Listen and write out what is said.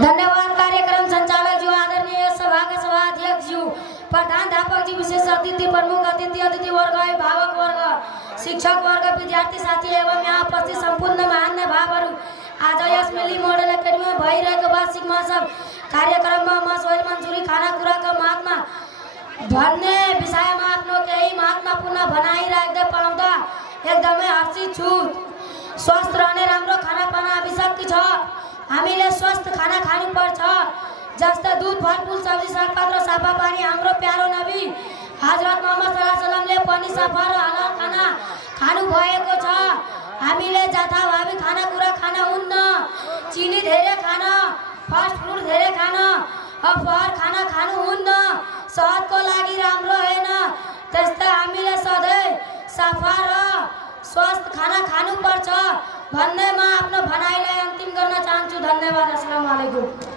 धन्यवाद कार्यक्रम संचालक जी, आदरणीय सभा के सभाध्यक्ष जी, प्राध्यापक जी, विशेष अतिथि, प्रमुख अतिथि, अतिथि वर्ग, अभिभावक वर्ग, शिक्षक वर्ग, विद्यार्थी साथी एवं यहाँ उपस्थित सम्पूर्ण महान्य भावहरू, आज यस मिली मोडल एकाडेमीमा भइरहेको वार्षिक महोत्सव कार्यक्रममा म सोही मन्सुरी खानेकुराको महत्त्व भन्ने विषयमा आफ्नो केही महत्त्वपूर्ण भनाइ राख्दै पढाउँदा एकदमै हर्षित छु। स्वस्थ रहने राम्रो खानापाना आवश्यक छ। हामीले स्वस्थ खाना खानुपर्छ, जस्तै दूध, फलफुल, सब्जी, सागपात र सफा पानी। हाम्रो प्यारो नबी हजरत मोहम्मद सल्लल्लाहु अलैहि वसल्लमले पनि सफा र हलाल खाना खानु भएको छ। हामीले जथाभावी खानेकुरा खाना हुन्न, चिनी धेरै खान, फास्ट फुड धेरै खान, अफर खाना खानु हुन्न, सेहतको लागि राम्रो होइन। त्यस्तै हामीले सधैँ सफा र स्वस्थ खाना खानुपर्छ भन्ने म आफ्नो भनाइलाई अन्तिम गर्न चाहन्छु। धन्यवाद। अस्सलाम वालेकुम।